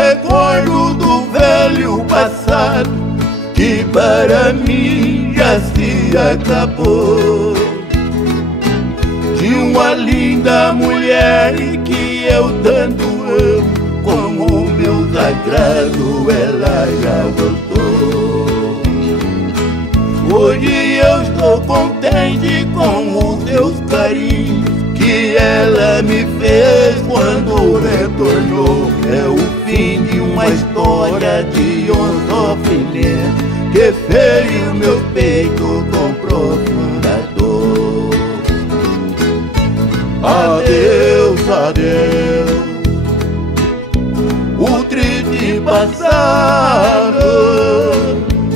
recordo do velho passado que para mim já se acabou, de uma linda mulher que eu tanto amo, com o meu sagrado ela já voltou. Hoje eu estou contente com os seus carinhos que ela me fez quando retornou. É o fim de uma história, de um sofrimento que feriu meu peito com profunda dor. Adeus, adeus, o triste passado.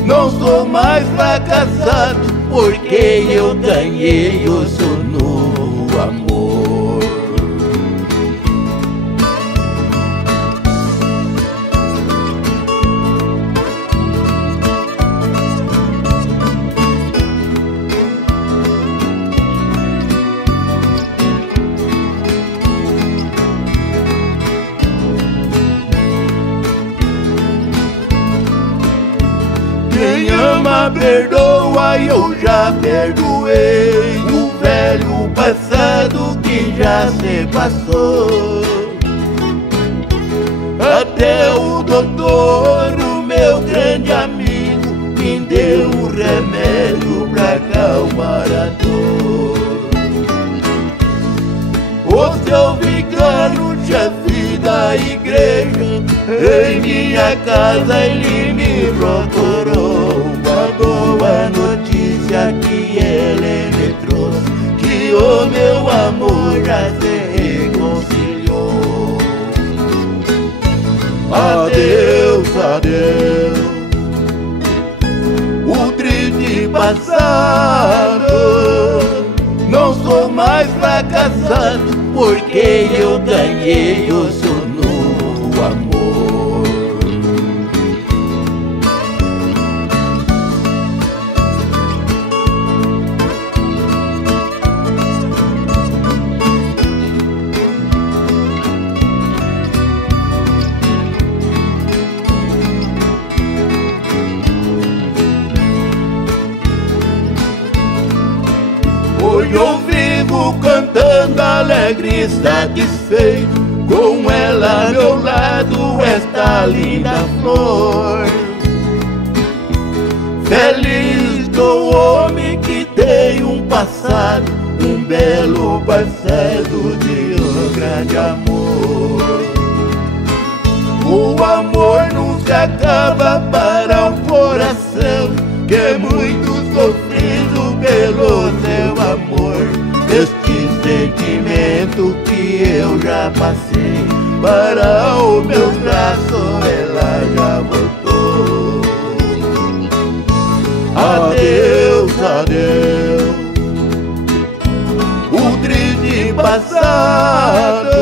Não sou mais fracassado, porque eu ganhei o seu novo amor. Quem ama perdoa, eu já perdoei o velho passado que já se passou. Até o doutor, o meu grande amigo, me deu um remédio pra acalmar a dor. O seu vicário, chefe da igreja, em minha casa ele me procurou. A boa notícia que ele me trouxe, que o meu amor já se reconciliou. Adeus, adeus, o triste passado. Não sou mais fracassado, porque eu ganhei o seu novo amor. Hoje eu vivo cantando alegre e satisfeito, com ela ao meu lado, esta linda flor. Feliz com o homem que tem um passado, um belo passado de um grande amor. O amor não se acaba para um coração que é muito sofrido pelo seu amor. Este sentimento que eu já passei, para os meus braços ela já voltou. Adeus, adeus, o triste passado.